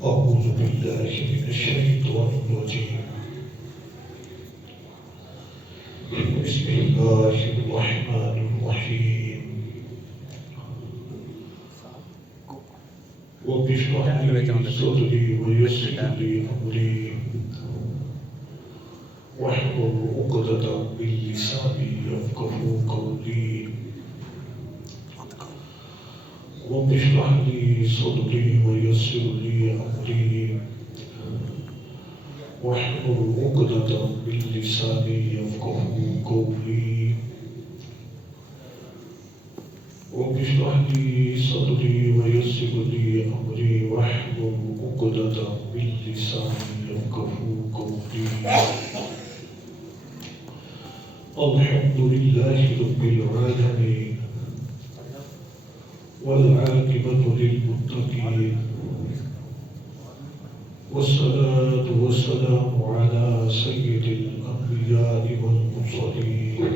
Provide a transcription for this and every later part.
أعوذ بالله من الشيطان الرجيم بسم الله الرحمن الرحيم رب اشرح لي صدري ويسر لي أمري واحلل عقدة من لساني يفقهوا قولي رب اشرح لي صدري ويسر لي أمري واحلل عقدة من لساني يفقهوا قولي رب اشرح لي صدري ويسر لي أمري واحلل عقدة من لساني يفقهوا قولي الحمد لله رب العالمين والعاقبة للمتقين والصلاة والسلام على سيد الأنبياء والمرسلين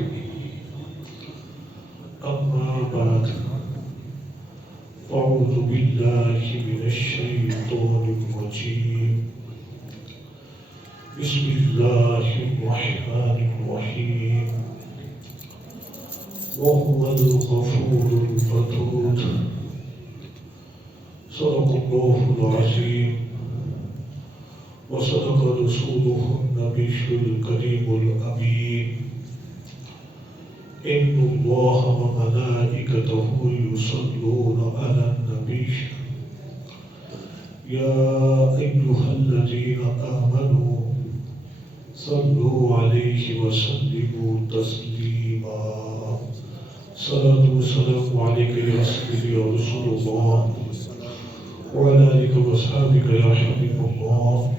أما بعد أعوذ بالله من الشيطان الرجيم بسم الله الرحمن الرحيم وهو الغفور الودود صدق الله العظيم وصدق رسوله النبي الكريم الأمين إن الله وملائكته يصلون على النبي يا أيها الذين آمنوا صلوا عليه وسلموا تسليما صلاة والسلام عليك يا سيدي يا رسول الله وعلى آلك وأصحابك يا حبيب الله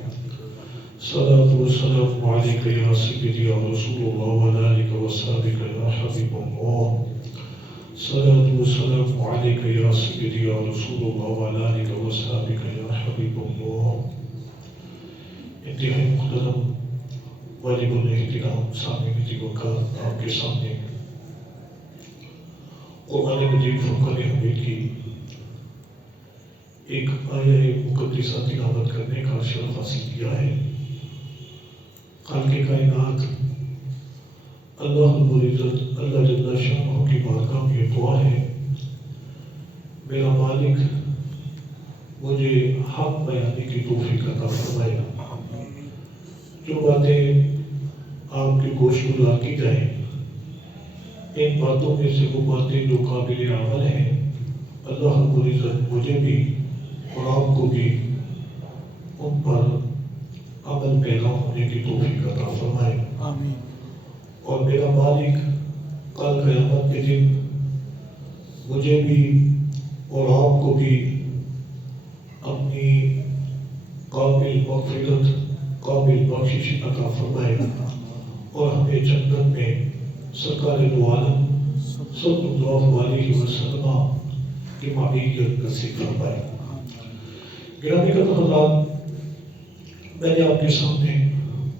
صلاة والسلام عليك يا سيدي يا رسول الله وعلى آلك وأصحابك يا حبيب الله صلاة والسلام عليك يا سيدي يا رسول الله وعلى آلك وأصحابك يا حبيب الله انتہائی محترم واجب الاحترام سامعین وقار آپ کے سامنے قرآن مجید فرقان حمید کی ایک آیہ مقدسہ تلاوت کرنے کا شرف حاصل کیا ہے۔ خالق کائنات اللہ رب العزت اللہ جل شانہ کی بارگاہ میں یہ دعا ہے، میرا مالک مجھے حق بیانی کی توفیق عطا فرمائے، جو باتیں آپ کے گوش میں لاتی جائیں ان باتوں میں سے وہ باتیں جو قابل عمل ہیں اللہ رب العزت مجھے بھی اور آپ کو بھی ان پر عمل پیدا ہونے کی توفیق عطا فرمائے، آمین۔ اور میرا مالک کل قیامت کے دن مجھے بھی اور آپ کو بھی اپنی قابل مغفرت قابل بخشش عطا فرمائے اور ہمیں جنت میں سرکار دو عالم صلی اللہ علیہ وسلم کی معیت نصیب فرمائے۔ گرامی کا حضرات، میں نے آپ کے سامنے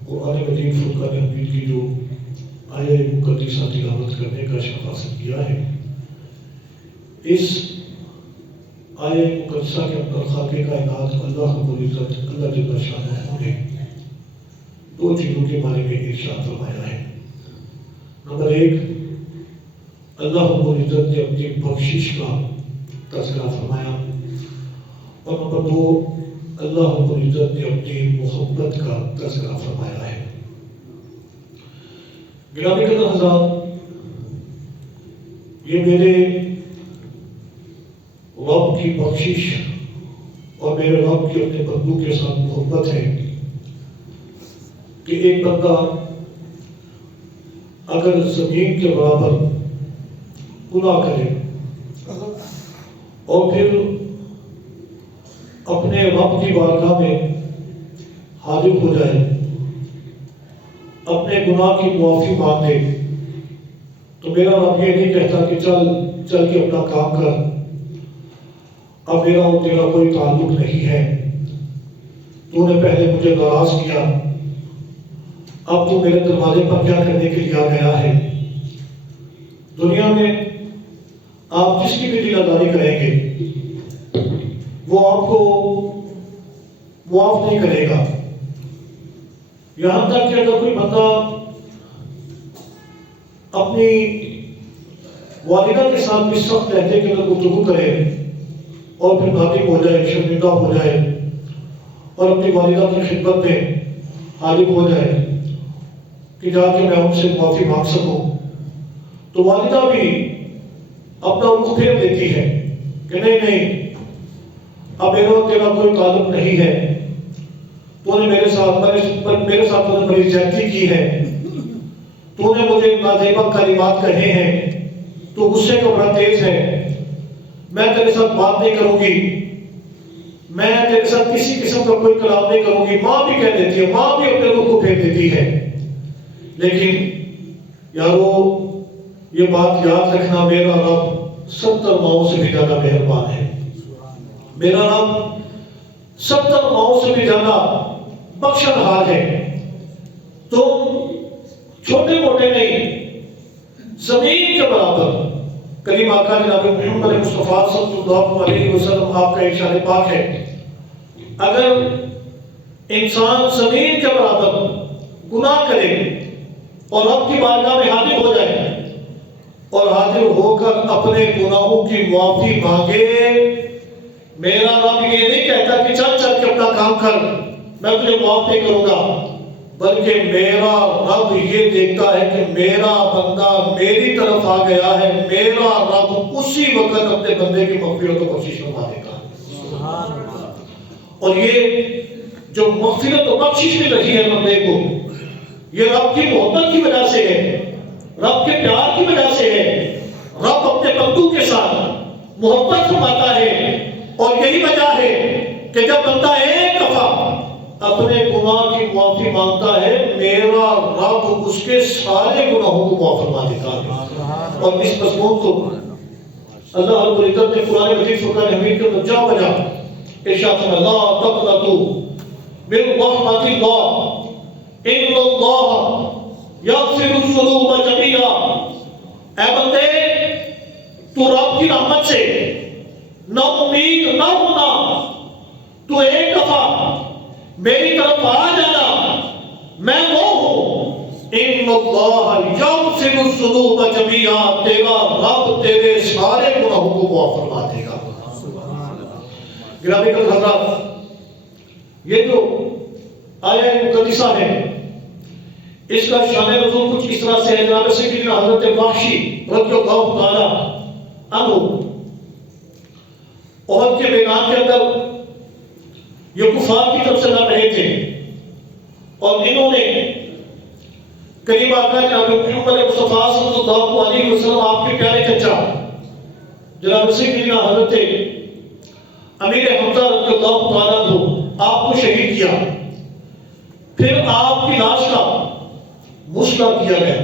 قرآن مجید فرقان حمید کی جو آیہ مقدسہ تلاوت کرنے کا شرف حاصل کیا ہے، اس آیہ مقدسہ کے اندر خالق کائنات اللہ رب العزت اللہ جل شانہ نے دو چیزوں کے بارے میں ارشاد فرمایا ہے۔ نمبر ایک، اللہ رب العزت نے اپنی بخشش کا تذکرہ فرمایا، اور نمبر دو، اللہ رب العزت نے اپنی محبت کا تذکرہ فرمایا ہے۔ گرامی قدر حضرات، یہ میرے رب کی بخشش اور میرے رب کی اپنے بندوں کے ساتھ محبت ہے کہ ایک بندہ اگر زمین کے برابر گناہ کرے اور پھر اپنے رب کی بارگاہ میں حاضر ہو جائے، اپنے گناہ کی معافی مانگے، تو میرا رب یہ نہیں کہتا کہ چل کے اپنا کام کر، اب میرا اور تیرا کوئی تعلق نہیں ہے، تو نے پہلے مجھے ناراض کیا، اب تو میرے دروازے پر کیا کرنے کے لیے آ گیا ہے۔ دنیا میں آپ جس کی بھی دلداری کریں گے وہ آپ کو معاف نہیں کرے گا۔ یہاں تک کہ اگر کوئی بندہ اپنی والدہ کے ساتھ بھی سخت لہجے کے اندر گفتگو کرے اور پھر نادم ہو جائے، شرمندہ ہو جائے اور اپنی والدہ کی خدمت میں حاضر ہو جائے کہ جا کے میں ان سے معافی مانگ سکوں، تو والدہ بھی اپنا رخ پھیر دیتی ہے کہ نہیں اب تیرا کوئی تعلق نہیں ہے، تو نے میرے ساتھ تو نے بڑی زیادتی کی ہے، تو نے مجھے نازیبا کلمات کہے ہیں، تو غصے کا بڑا تیز ہے، میں تیرے ساتھ بات نہیں کروں گی، میں تیرے ساتھ کسی قسم کا کوئی کلام نہیں کروں گی۔ ماں بھی کہہ دیتی ہے، ماں بھی اپنے رخ کو پھیر دیتی ہے۔ لیکن یارو یہ بات یاد رکھنا، میرا رب 70 ماؤں سے بھی زیادہ مہربان ہے، میرا رب 70 ماؤں سے بھی زیادہ بخشنہار ہے۔ تم چھوٹے موٹے نہیں، زمین کے برابر۔ کریم آقا جناب محمد مصطفیٰ صلی اللہ علیہ وسلم آپ کا ارشاد پاک ہے، اگر انسان زمین کے برابر گناہ کرے اور رب کی بارگاہ میں حاضر ہو جائے اور حاضر ہو کر اپنے گناہوں کی معافی مانگے، میرا رب یہ نہیں کہتا کہ چل چل کے اپنا کام کر، میں تجھے معاف نہیں کروں گا، بلکہ میرا رب یہ دیکھتا ہے کہ میرا بندہ میری طرف آ گیا ہے، میرا رب اسی وقت اپنے بندے کی مغفرت و بخشش فرما دے گا۔ اور یہ جو مغفرت و بخشش مل رہی ہے بندے کو، یہ رب کی محبت کی وجہ سے ہے، رب کے پیار کی وجہ سے ہے۔ رب اپنے بندوں کے ساتھ محبت فرماتا ہے، اور یہی وجہ ہے کہ جب بندہ ایک دفعہ اپنے گناہ کی معافی مانگتا ہے، میرا رب اس کے سارے گناہوں کو معاف فرما دیتا ہے۔ اور اس مضمون کو اللہ رب العزت نے قرآن مجید فرقان حمید کے اندر جا بجا ارشاد فرمایا، لا تقنطوا من رحمت اللہ ان اللہ یغفر الذنوب جميعا۔ اے بندے، تو رب کی رحمت سے نا امید نہ ہونا، تو ایک دفعہ میری طرف آ جانا، میں وہ ہوں، ان اللہ یغفر الذنوب جميعا، تیرا رب تیرے سارے گناہوں کو معاف فرما دے گا۔ گرامی حضرات، یہ جو آیہ مقدسہ ہے، اس کا شان نزول کچھ اس طرح سے ہے۔ جناب سیدنا حضرت وحشی رضی اللہ تعالی عنہ احد کے میدان کے اندر یہ کفار کی طرف سے لڑ رہے تھے، اور انہوں نے کریم آقا جناب محمد مصطفیٰ صلی اللہ علیہ وسلم آپ کے پیارے چچا جناب سیدنا حضرت امیر حمزہ رضی اللہ تعالیٰ عنہ آپ کو شہید کیا۔ پھر آپ کی لاش کا مسئلہ کیا گیا۔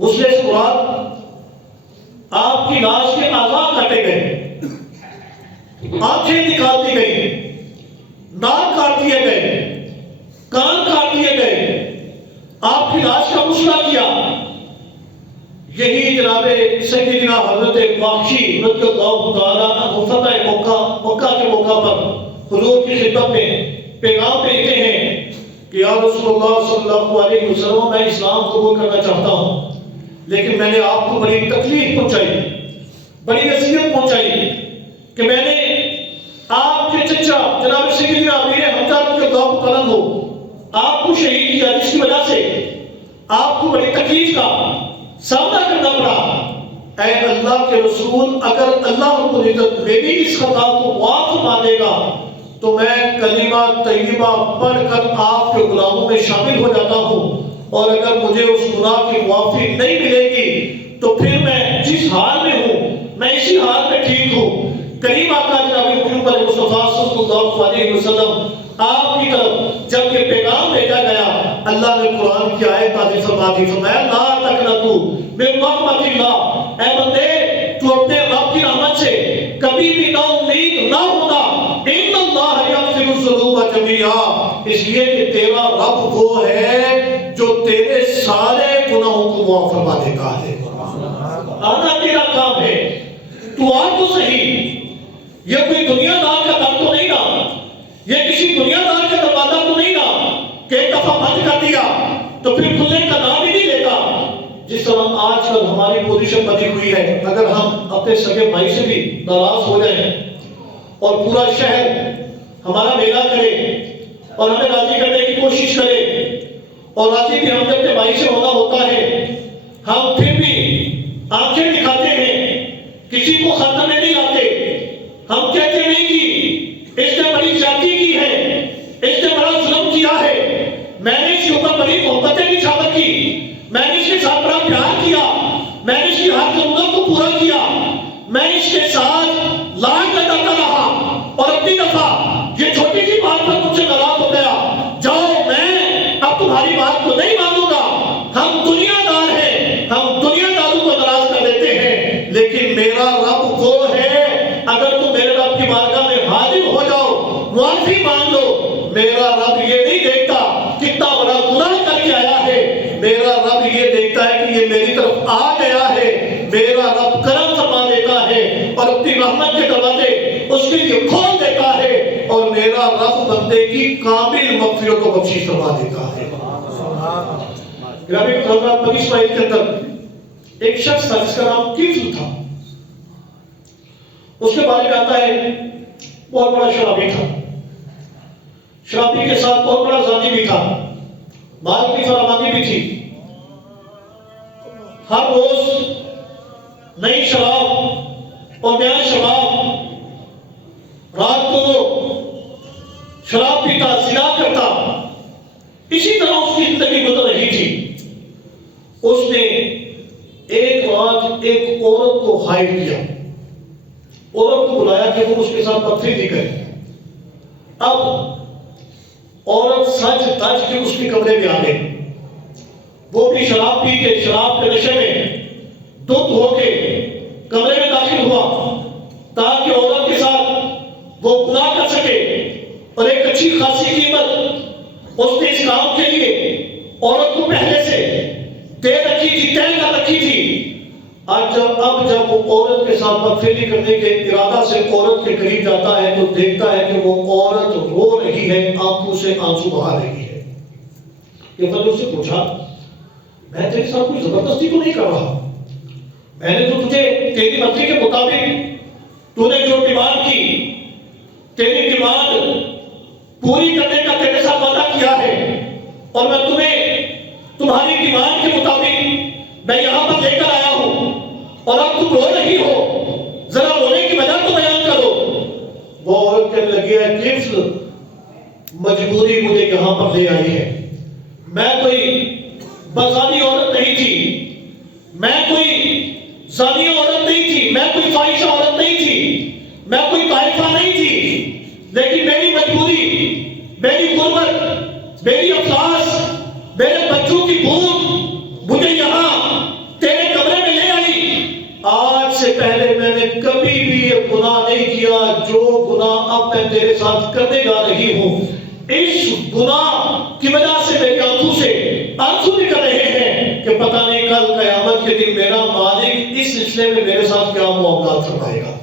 مسئلے سے مراد آپ کی لاش کے اعضاء کاٹے گئے، آنکھیں نکال دی گئی، ناک کاٹ دیے گئے، کان کاٹ دیے گئے، آپ کی لاش کا مسئلہ کیا۔ یہی جناب سیدنا حضرت وحشی رضی اللہ تعالیٰ عنہ فتح مکہ کے موقع پر حضور کی خدمت میں پیغام بھیجتے ہیں کہ یا رسول اللہ صلی اللہ علیہ وسلم، میں اسلام قبول کرنا چاہتا ہوں، لیکن میں نے آپ کو بڑی تکلیف پہنچائی، بڑی اذیت پہنچائی کہ میں نے آپ کے چچا جناب سیدنا امیر حمزہ رضی اللہ تعالیٰ عنہ آپ کو شہید کیا، جس کی وجہ سے آپ کو بڑی تکلیف کا سامنا کرنا پڑا۔ اے اللہ کے رسول، اگر اللہ رب العزت میری اس خطا کو معاف فرما دے گا تو میں کلمہ طیبہ پڑھ کر آپ کے غلاموں میں شامل ہو جاتا ہوں، اور اگر مجھے اس گناہ کی معافی نہیں ملے گی تو پھر میں جس حال میں ہوں میں اسی حال میں ٹھیک ہوں۔ کریم آقا جناب محمد مصطفیٰ صلی اللہ علیہ وسلم آپ کی طرف جب یہ پیغام بھیجا گیا، اللہ نے قرآن کی آیت نازل فرما دی، فرمایا لا تقنطوا من رحمت اللہ۔ اے بندے، تو اپنے رب کی رحمت سے کبھی بھی نا امید نہ ہونا، ان اللہ یغفر الذنوب جميعا، اس لیے کہ تیرا رب وہ ہے جو تیرے سارے گناہوں کو معاف فرما دیتا ہے۔ آنا تیرا کام ہے، تو آ تو صحیح، یہ کوئی دنیا دار کا کام تو نہیں رہا، یہ کسی دنیا دار کا دروازہ تو نہیں نا کہ ایک دفعہ بند کر دیا تو پھر کھلنے کا نام ہی نہیں لیتا. جس طرح آج کل ہماری پوزیشن بنی ہوئی ہے، اگر ہم اپنے سگے بھائی سے بھی ناراض ہو جائیں اور پورا شہر ہمارا میلہ کرے اور ہمیں راضی کرنے کی کوشش کرے اور راضی بھی ہم اپنے بھائی سے ہونا ہوتا ہے، ہم پھر بھی آنکھیں دکھاتے ہیں، کسی کو خاتمے نہیں لاتے. ہم کہتے نہیں کہ اس نے بڑی زیادتی کی ہے، اس نے بڑا ظلم کیا ہے، میں نے اس کے اوپر بڑی محبتیں نچھاور کی، میں نے اس کے ساتھ بڑا پیار کیا، میں نے اس کی ہر ضرورت کو پورا کیا، میں اس کے ساتھ لاکھ لگاتا رہا اور اپنی دفعہ یہ چھوٹی سی بات پر مجھ سے ناراض ہو گیا، جاؤ میں اب تمہاری بات کو نہیں مانوں گا. ہم دنیا دار ہیں، ہم دنیا داروں کو ناراض کر دیتے ہیں، لیکن میرا رب وہ ہے، اگر تم میرے رب کی بارگاہ میں حاضر ہو جاؤ، معافی مانگ لو، میرا رب یہ نہیں دیکھتا کتنا بڑا گناہ کر کے آیا ہے، میرا رب یہ دیکھتا ہے کہ یہ میری طرف آ گیا ہے. میرا رب کرم فرما دیتا ہے اور اپنی رحمت کے دروازے اس کے لیے کھول دیتا ہے اور میرا رب بندے کی کامل مغفرت و بخشش فرما دیتا ہے. حضرات بنی اسرائیل کے اندر ایک شخص تھا جس کا نام کفل تھا. اس کے بارے میں آتا ہے بہت بڑا شرابی تھا، شرابی کے ساتھ بہت بڑا زانی بھی تھا، مال کی فراوانی بھی تھی. ہر روز نئی شراب اور نیا شراب، رات کو شراب پیتا، زنا کرتا، اسی طرح اس کی زندگی گزر رہی تھی. اس نے ایک رات ایک عورت کو ہائر کیا، عورت کو بلایا کہ وہ اس کے ساتھ بدفعلی کرے. اب عورت سج دج کے اس کے کمرے میں آ گئی، وہ بھی شراب پی کے شراب کے نشے میں دودھ ہو کے کمرے میں داخل ہوا تاکہ عورت کے ساتھ وہ گناہ کر سکے اور ایک اچھی خاصی قیمت اس نے اس کام کے لیے عورت کو پہلے سے دے رکھی تھی، طے کر رکھی تھی. اب جب وہ عورت کے ساتھ بدفعلی کرنے کے ارادہ سے عورت کے قریب جاتا ہے تو دیکھتا ہے کہ وہ عورت رو رہی ہے، آنکھوں سے آنسو بہا رہی ہے. یہ بندے اس سے پوچھا، میں تیرے ساتھ کوئی زبردستی تو نہیں کر رہا، میں نے تو تجھے تیری مرضی کے مطابق تو نے جو ڈیمانڈ کی، تیری ڈیمانڈ پوری کرنے کا تیرے ساتھ وعدہ کیا ہے اور میں تمہیں تمہاری ڈیمانڈ کے مطابق میں یہاں پر لے کر آیا ہوں اور اب تم رو رہی ہو، ذرا رونے کی وجہ تو بیان کرو. وہ عورت کہنے لگی ہے کفل مجبوری مجھے یہاں پر لے آئی ہے، میں کوئی بزانی عورت نہیں تھی، میں کوئی زانی عورت نہیں تھی، میں کوئی فاحشہ عورت نہیں تھی، میں کوئی طائفہ نہیں تھی، لیکن میری مجبوری، میری غربت، میری افلاس، میرے بچوں کی بھوک مجھے یہاں تیرے کمرے میں لے آئی. آج سے پہلے میں نے کبھی بھی یہ گناہ نہیں کیا جو گناہ اب میں تیرے ساتھ کرنے جا رہی ہوں. اس گناہ کی وجہ سے میری آنکھوں سے آنسو نکل رہے ہیں کہ پتہ نہیں کل قیامت کے دن میرا مالک اس سلسلے میں میرے ساتھ کیا معاملات فرمائے گا.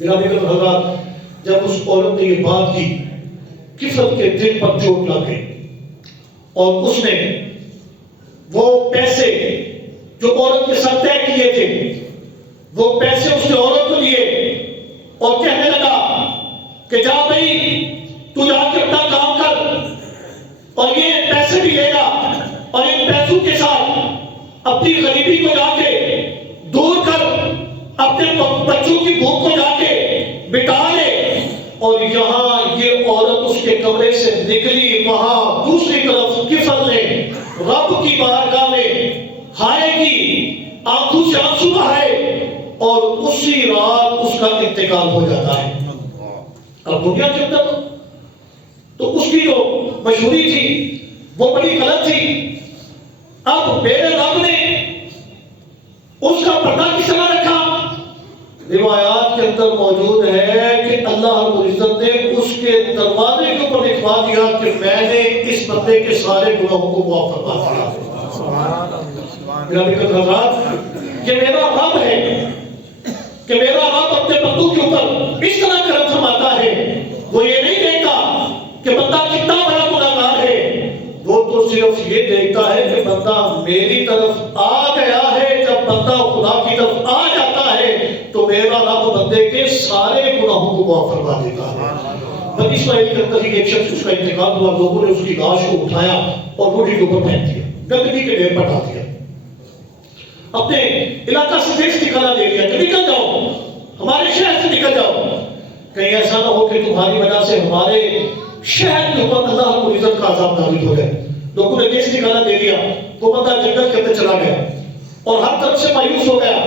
گرامی حضرات، جب اس عورت نے یہ بات کی، کفل کے دل پر چوٹ لگ گئی اور اس نے وہ پیسے جو عورت کے ساتھ طے کیے تھے، وہ پیسے اس نے عورت کو لیے اور کہنے لگا کہ جا بھائی تو جا کے اپنا کام کر اور یہ پیسے بھی لے گا اور ان پیسوں کے ساتھ اپنی غریبی کو جا کے دور کر، اپنے بچوں کی بھوک کو جا کے مٹا لے. اور یہاں یہ عورت اس کے کمرے سے نکلی، وہاں دوسری طرف کفل نے رب کی بارگاہ میں ہائے کی، آنکھوں سے آنسو بہائے اور اسی رات اس کا انتقال ہو جاتا ہے. اب دنیا کے اندر تو اس کی جو مشہوری تھی وہ بڑی غلط تھی. اب میرے رب نے اس کا پردہ کس طرح رکھا؟ روایات کے اندر موجود ہے کہ اللہ رب العزت نے اس کے دروازے کے اوپر لکھوا دیا کہ میں نے اس بندے کے سارے گناہوں کو معاف فرما دیا. یہ میرا رب ہے کہ میرا رب اپنے بندوں کے اوپر اس طرح کرم فرماتا ہے. وہ یہ نہیں دیکھتا کہ بندہ کتنا بڑا گناہگار ہے، وہ تو صرف یہ دیکھتا ہے کہ بندہ میری طرف آ گیا ہے۔ جب بندہ خدا کی طرف آ جاتا ہے تو میرا رب بندے کے سارے گناہوں کو معاف فرما دیتا ہے۔ بنی اسرائیل کے اندر ایک شخص، اس کا انتقال ہوا، لوگوں نے اس کی لاش کو اٹھایا اور روٹی کے اوپر پھینک دیا، گندگی کے ڈھیر پر ڈال دیا، اپنے علاقہ سے دیش نکالا دے دیا کہ نکل جاؤ، ہمارے شہر سے نکل جاؤ، کہیں ایسا نہ ہو کہ تمہاری وجہ سے ہمارے شہر کے اوپر اللہ رب العزت کا عذاب نازل ہو جائے۔ لوگوں نے دیش نکالا دے دیا، وہ بندہ جنگل کے اندر چلا گیا اور ہر طرف سے مایوس ہو گیا،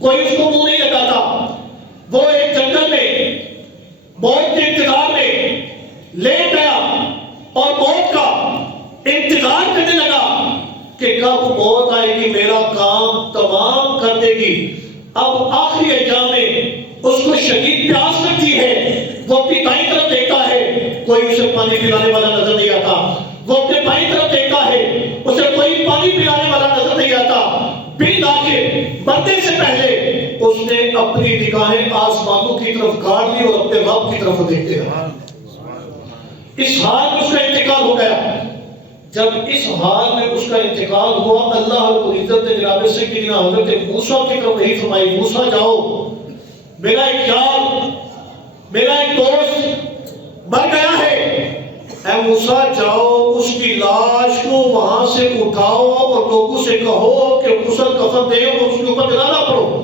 کوئی اس کو منہ نہیں لگاتا۔ وہ ایک جنگل میں موت کے انتظار میں لیٹ گیا اور موت کا انتظار کرنے لگا کہ کب موت آئے گی، میرا کام تمام کر دے گی۔ اب آخری ایام میں اس کو شدید پیاس لگتی ہے، وہ اپنی دائیں طرف دیکھتا ہے، کوئی اسے پانی پلانے والا نظر نہیں آتا، وہ اپنے بائیں طرف دیکھتا ہے، اسے کوئی پانی پلانے والا نظر نہیں آتا۔ بن آخر مرنے سے پہلے اس نے اپنی نگاہیں آسمانوں کی طرف گاڑ لی اور اپنے رب کی طرف دیکھتے ہیں۔ اس حال میں اس کا انتقال ہو گیا۔ جب اس حال میں اس کا انتقال ہوا، اللہ رب العزت نے جناب سیدنا حضرت موسیٰ کی طرف وحی فرمائی، موسیٰ جاؤ، میرا ایک یار، میرا ایک دوست مر گیا ہے، اے موسیٰ جاؤ اس کی لاش کو وہاں سے اٹھاؤ اور لوگوں سے کہو کہ غسل کفن دے اور اس کے اوپر جنازہ پڑھو،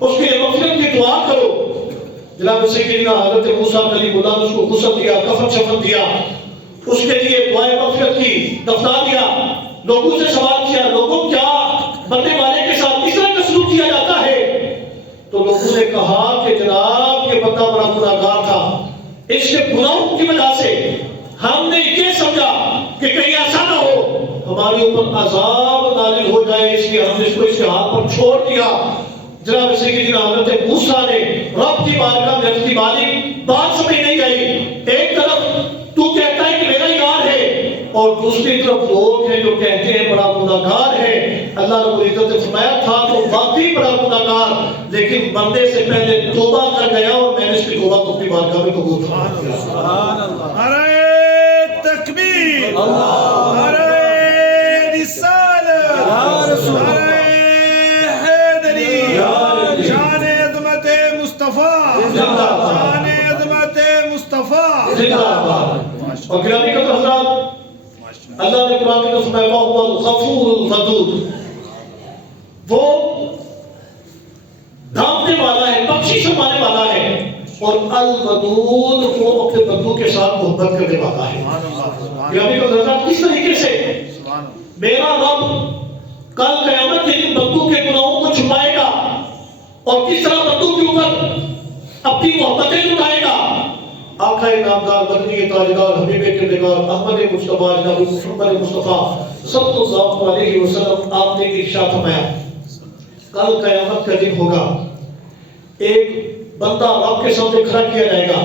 اس کی مغفرت کی دعا کرو۔ جناب سیدنا حضرت موسیٰ کلیم اللہ نے اس کو غسل دیا، کفن شفن دیا، اس کے لیے دعائے مغفرت کی، دفنا دیا، لوگوں سے سوال کیا، لوگوں کیا مرنے والے کے ساتھ اس طرح کا سلوک کیا جاتا ہے؟ تو لوگوں نے کہا کہ جناب یہ بندہ بڑا گناہگار تھا، اس کے گناہوں کی وجہ سے ہم نے یہ سمجھا کہ کہیں ایسا نہ ہو ہمارے اوپر عذاب نازل ہو جائے، اس لیے ہم نے اس کو اس کے ہاتھ پر چھوڑ دیا۔ جناب سیدنا حضرت موسیٰ نے رب کی بارگاہ میں عرض کی، مالک بات سمجھ نہیں آئی، ایک طرف تو کہتا ہے کہ میرا یار ہے اور دوسری طرف لوگ ہیں جو کہتے ہیں بڑا گناہگار ہے۔ اللہ رب العزت نے فرمایا تھا تو واقعی بڑا گناہگار، لیکن مرنے سے پہلے توبہ کر گیا اور میں نے اس کی توبہ کو اپنی بارگاہ میں قبول فرما لیا۔ سبحان اللہ، نعرہ تکبیر، نعرہ رسالت، نعرہ حیدری، شان عظمت مصطفیٰ، شان عظمت مصطفیٰ زندہ باد۔ اور گرامی کا حضرات، اللہ نے قرآن میں فرمایا وہ الغفور الودود، وہ ڈھانپنے والا ہے، بخشش فرمانے والا ہے، اور الودود وہ اپنے بندوں کے ساتھ محبت کرنے والا ہے۔ گرامی کا حضرات، کس طریقے سے میرا رب کل قیامت کے دن بندوں کے گناہوں کو چھپائے گا اور کس طرح بندوں کے اوپر اپنی محبتیں لٹائے گا۔ آقا نامدار، مدنی تاجدار، حبیب کردگار، احمد مصطفیٰ جناب محمد مصطفیٰ صلی اللہ علیہ وسلم، آپ نے ارشاد فرمایا کل قیامت کا دن ہوگا، ایک بندہ رب کے سامنے کھڑا کیا جائے گا،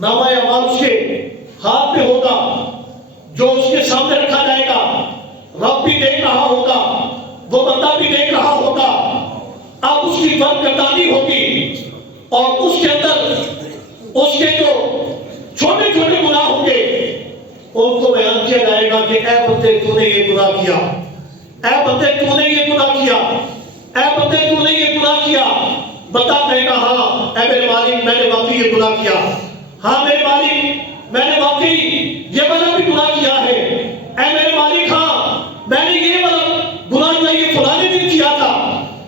نامہ اعمال اس کے ہاتھ میں ہوگا، جو اس کے سامنے رکھا جائے گا، رب بھی دیکھ رہا ہوگا، وہ بندہ بھی دیکھ رہا ہوگا۔ اب اس کی فرق گردانی ہوگی اور اس کے اندر اس کے جو چھوٹے چھوٹے گناہ ہوں گے ان کو بیان کیا جائے گا کہ اے بندے تو نے یہ گناہ کیا، اے بندے تو نے یہ گناہ کیا، اے بندے تو نے یہ گناہ کیا۔ بندہ کہے گا ہاں اے میرے مالک میں نے واقعی یہ گناہ کیا، ہاں میرے مالک میں نے واقعی یہ والا بھی گناہ کیا ہے، اے میرے مالک ہاں میں نے یہ والا گناہ کیا، یہ فلاں دن کیا تھا۔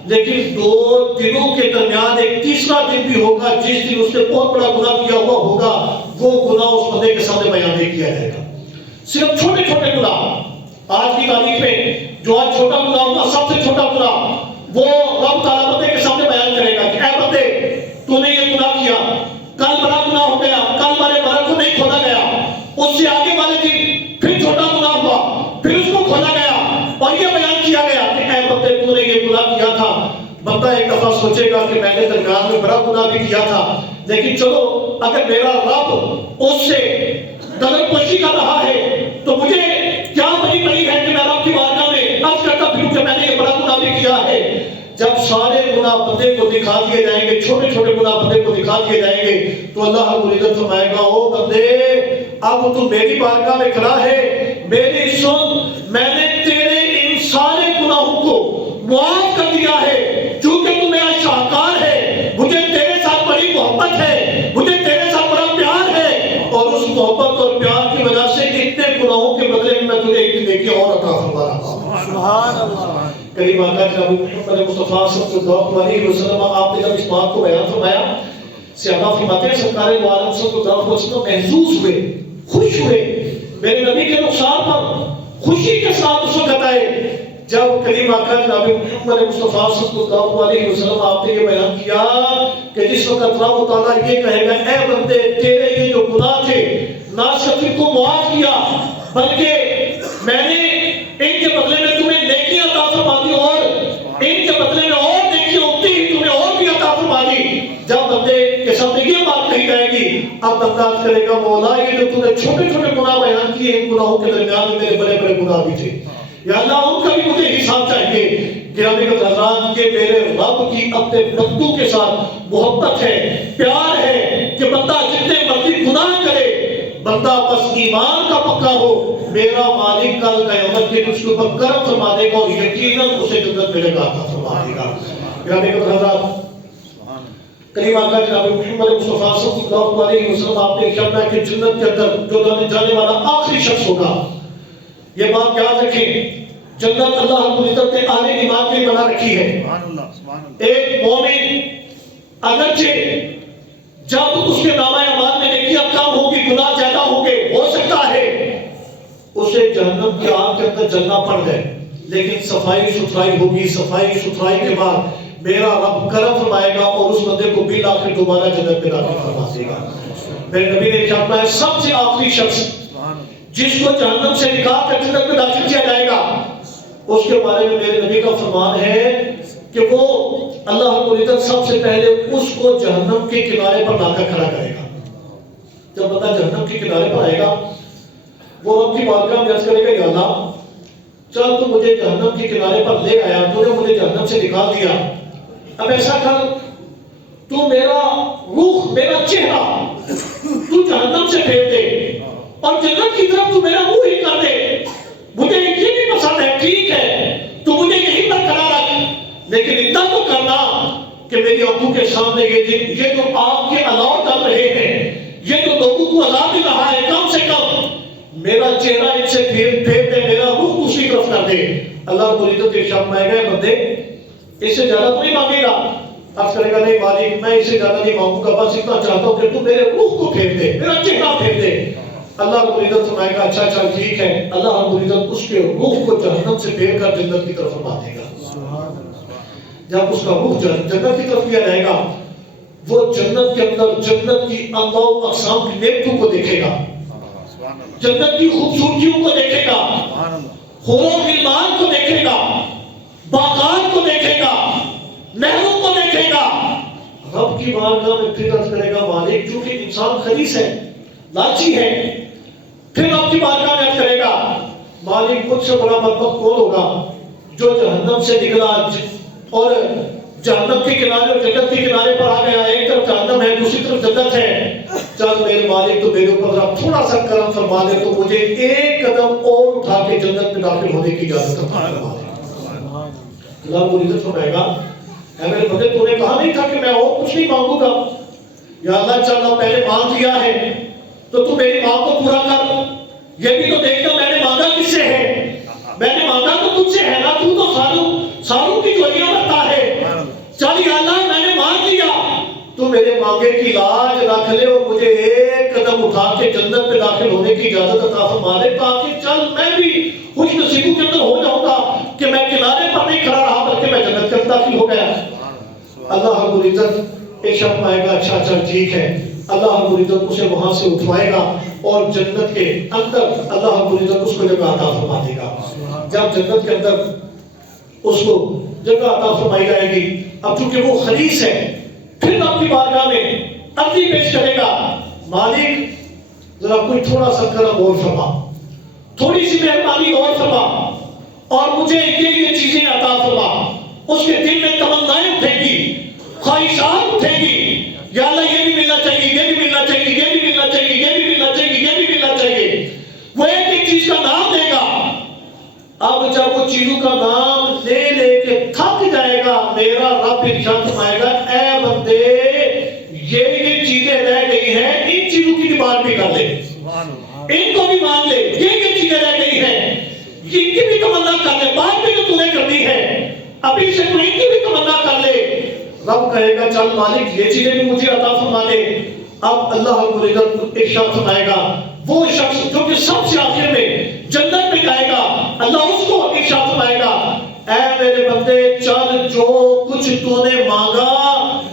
لیکن دو دنوں کے درمیان ایک تیسرا دن بھی ہوگا جس دن اس نے بہت بڑا گناہ کیا ہوا ہوگا، وہ گناہ اس بندے کے سامنے بیان نہیں کیا جائے گا۔ صرف چھوٹے چھوٹے گناہ، آج کی تاریخ میں جو آج چھوٹا گناہ ہوگا، سب سے چھوٹا گناہ، وہ رب تعالیٰ بندے کے سامنے بیان کرے گا کہ اے بندے تو نے یہ گناہ کیا، کل بڑا گناہ ہو گیا، کل ہمارے مرد کو نہیں کھولا گیا، اس سے آگے والے دن پھر چھوٹا گناہ ہوا، پھر اس کو کھولا گیا اور یہ بیان کیا گیا کہ اے بندے تو نے یہ گناہ کیا تھا۔ بندہ ایک دفعہ سوچے گا کہ میں نے درمیان میں بڑا گناہ بھی کیا تھا، لیکن چلو اگر میرا رب اس سے قدر پوشی کر رہا ہے تو مجھے کیا بڑی بڑی ہے کہ میں رب کی بارگاہ میں عرض کرتا پھروں کہ میں نے یہ بڑا گناہ بھی کیا ہے۔ جب سارے گناہ بندے کو دکھا دیے جائیں گے، چھوٹے چھوٹے گناہ بندے کو دکھا دیے جائیں گے، تو اللہ رب العزت فرمائے گا او بندے اب تو میری بارگاہ میں کھڑا ہے، میری سن، میں نے تیرے ان سارے گناہوں کو معاف کر دیا ہے، چونکہ تو میرا شاہکار ہے، مجھے تیرے ساتھ بڑی محبت ہے، مجھے تیرے ساتھ بڑا پیار ہے، اور اس محبت اور پیار کی وجہ سے اتنے گناہوں کے بدلے میں تجھے ایک نیکی اور عطا فرما رہا ہوں۔ سبحان اللہ۔ کریم آقا جناب محمد مصطفیٰ صلی اللہ علیہ وسلم، آپ نے جب اس بات کو بیان فرمایا، صحابہ فرماتے ہیں سرکار دو عالم صلی اللہ علیہ وسلم محظوظ ہوئے، خوش ہوئے، میرے نبی کے رخسار پر خوشی کے ساتھ اس وقت آئے جب کریم آقا جناب محمد مصطفیٰ صلی اللہ علیہ وسلم آپ نے یہ بیان کیا کہ جس وقت رب تعالیٰ یہ کہے گا اے بندے تیرے یہ جو گناہ تھے نہ صرف ان کو معاف کیا بلکہ میں نے ان کے بدلے میں تمہیں نیکیاں عطا فرما دی، اور ان کے بدلے میں اور نیکیاں ہوتی ہی تمہیں اور بھی عطا فرما دی۔ جب بندے کے سامنے یہ بات کہی جائے گی، اب بندہ کرے گا مولا یہ جو تم نے چھوٹے چھوٹے گناہ بیان کیے، ان گناہوں کے درمیان میں میرے بڑے بڑے گناہ بھی تھے، یا اللہ ان کا بھی مجھے حساب چاہیے۔ گرامی حضرات، یہ میرے رب کی اپنے بندوں کے ساتھ محبت ہے، پیار ہے کہ بندہ جتنے مرضی گناہ کرے، بندہ بس ایمان کا پکا ہو، میرا مالک کل قیامت کے اس کے اوپر کرم فرما دے گا اور یقیناً اسے جنت ملے گا، عطا فرما دے گا۔ گرامی حضرات، کریم آقا جناب محمد مصطفیٰ صلی اللہ علیہ وسلم آپ نے فرمایا کہ جنت کے اندر جو جانے والا آخری شخص ہوگا، یہ بات یاد رکھیں، جنت اللہ رب العزت نے اہل ایمان کے لیے بنا رکھی ہے۔ ایک مومن اگرچہ جب اس کے نامہ اعمال میں نیکیاں کم ہوگی، گناہ زیادہ ہوں گے، ہو سکتا ہے اسے جہنم کی آگ کے اندر جلنا پڑ جائے، لیکن صفائی ستھرائی ہوگی، صفائی ستھرائی کے بعد میرا رب کرم فرمائے گا اور اس بندے کو بالآخر دوبارہ جنت میں داخل فرما دے گا۔ میرے نبی نے فرمایا سب سے آخری شخص جس کو جہنم سے نکال کر جنت میں داخل کیا جائے گا، اس کے بارے میں میرے نبی کا فرمان ہے کہ وہ اللہ رب العزت سب سے پہلے اس کو جہنم کے کنارے پر لا کر کھڑا کرے گا۔ جب بندہ جہنم کے کنارے پر آئے گا، وہ رب کی بارگاہ میں عرض کرے گا یا اللہ چل تو مجھے جہنم کے کنارے پر لے آیا، تو نے مجھے جہنم سے نکال دیا، اب ایسا کر تو میرا روح، میرا چہرہ تو جہنم سے پھیر دے اور جنت کی طرف تو میرا منہ ہی کر دے، مجھے یہ بھی پسند ہے، ٹھیک ہے تو مجھے یہیں پر کھڑا رکھ، لیکن اتنا تو کرنا کہ میری آنکھوں کے سامنے یہ جو آگ کے الاؤ ڈال رہے ہیں، یہ جو لوگوں کو عذاب دے رہا ہے، کم سے کم میرا چہرہ ان سے پھیر دے، میرا روح دوسری طرف کر دے۔ اللہ رب العزت ارشاد فرمائے گا بندے اس سے زیادہ تو نہیں مانگے گا، عرض کرے گا نہیں مالک میں اس سے زیادہ نہیں مانگوں گا، بس اتنا چاہتا ہوں کہ تو میرے روح کو پھیر دے، میرا چہرہ پھیر دے۔ اللہ رب العزت فرمائے گا اچھا اچھا ٹھیک ہے، اللہ رب العزت اس کے روح کو جہنم سے پھیر کر جنت کی طرف فرما دے گا۔ جب اس کا روح جنت کی طرف لیا جائے گا، وہ جنت کے اندر جنت کی انواع و اقسام کی نعمتوں کو دیکھے گا، جنت کی خوبصورتیوں کو دیکھے گا، حور و غلمان کو دیکھے گا، باغات کو دیکھے گا، نہروں کو دیکھے گا۔ رب کی بارگاہ میں پھر عرض کرے گا مالک چونکہ انسان خبیث ہے، لالچی ہے، پھر رب کی بارگاہ میں عرض کرے گا مالک مجھ سے بڑا بدبخت کون ہوگا جو جہنم سے نکلا اور جہنم کے کنارے اور جنت کے کنارے پر آ گیا، ایک طرف جہنم ہے دوسری طرف جنت ہے، چل میرے مالک تو میرے اوپر ذرا تھوڑا سا کرم فرما دے تو مجھے ایک قدم اور اٹھا کے جنت میں داخل ہونے کی اجازت عطا فرما دے۔ اللہ کو عزت فرمائے گا اے میرے بندے تو نے کہا نہیں تھا کہ میں اور کچھ نہیں مانگوں گا، یا اللہ چل میں نے مانگ لیا ہے تو تو میری مانگ کو پورا کر، یہ بھی تو دیکھتا میں نے مانگا کس سے ہے، میں نے مانگا تو تجھ سے ہے نا، تو ساروں کی جولیاں بتا ہے، چل یا اللہ میں نے مانگ لیا تو میرے مانگے کی لاج رکھ لے اور مجھے ایک قدم اٹھا کے جنت میں داخل ہونے کی اجازت عطا فرما دے، تاکہ چل میں بھی خوش نصیبوں کے اندر ہو جاؤں گا کہ میں کنارے پر نہیں کھڑا رہا بلکہ میں جنت کے اندر داخل ہو گیا۔ اللہ رب العزت ایک شخص آئے گا اچھا اچھا ٹھیک ہے، اللہ رب العزت اسے وہاں سے اٹھوائے گا اور جنت کے اندر اللہ رب العزت اس کو جگہ عطا فرما دے گا۔ جب جنت کے اندر اس کو جگہ عطا فرمائی جائے گی، اب چونکہ وہ خلیص ہے، پھر آپ کی بارگاہ میں عرضی پیش کرے گا مالک ذرا کوئی تھوڑا سا کرم اور فرما، تھوڑی سی مہربانی اور فرما اور مجھے یہ چیزیں عطا فرما۔ اس کے دل میں تمنائیں اٹھیں گی، خواہشات اٹھیں گی، یا اللہ یہ بھی ملنا چاہیے، یہ بھی ملنا چاہیے، یہ بھی ملنا چاہیے، یہ بھی ملنا چاہیے، یہ بھی ملنا اب جب وہ چیزوں کا نام لے لے کے تھک جائے گا میرا رب ارشاد فرمائے گا اے بندے یہ چیزیں رہ گئی ہیں ان چیزوں کی ڈیمانڈ بھی کر لے ان کو بھی مان لے یہ چیزیں رہ گئی ہیں ان کی بھی تمنا کر لے بعد میں جو تمہیں کرنی ہے ابھی سے تو ان کی بھی تمنا کر لے رب کہے گا چل مالک یہ چیزیں بھی مجھے عطا فرما دے اب اللہ رب العزت ارشاد فرمائے گا وہ شخص جو کہ سب سے آخر میں جنت میں جائے گا اللہ اس کو ارشاد فرمائے گا اے میرے بندے چل جو کچھ تو نے مانگا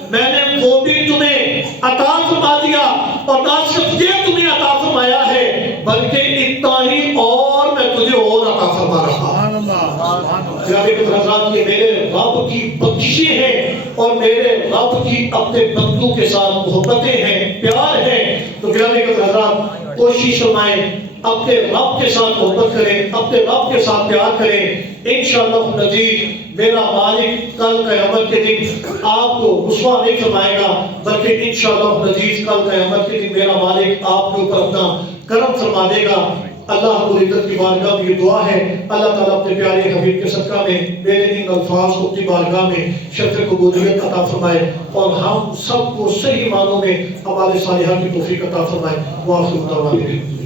میں نے وہ بھی تمہیں عطا فرما دیا اور نہ صرف یہ تمہیں عطا فرمایا ہے بلکہ اتنا ہی اور میں تجھے اور عطا فرما رہا حضرات یہ میرے رب کی بخشیں ہیں اور میرے رب کی اپنے بندوں کے ساتھ محبتیں ہیں پیار ہے تو گرامی حضرات کوشش فرمائیں اپنے رب کے ساتھ محبت کریں اپنے رب کے ساتھ پیار کریں انشاءاللہ نزید میرا مالک کل قیامت کے دن آپ کو رسوا نہیں فرمائے گا بلکہ انشاءاللہ نزید کل قیامت کے دن میرا مالک آپ کے اوپر اپنا کرم فرما دے گا اللہ رب العزت کی بارگاہ میں یہ دعا ہے اللہ تعالیٰ اپنے پیارے حبیب کے صدقہ میں میرے ان الفاظ کو اپنی بارگاہ میں شرف قبولیت عطا فرمائے اور ہم سب کو صحیح معنوں میں اعمال صالحہ کی توفیق عطا فرمائے وآخر دعوانا